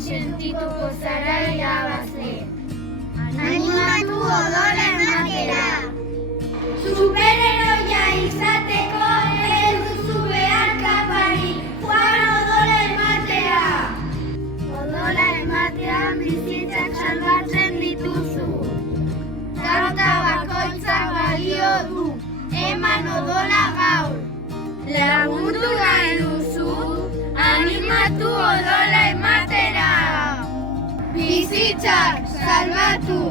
sentituko zara irabazle. Animatu odola ematera. Superheroia izateko ez duzu behar kapari, joan odola ematera. Odola ematean bizitzak salbatzen dituzu. Gauta bakoitzak balio du, eman odola gaur. Lagundu nahi duzu, animatu odola ematera. Bizitzak salbatu.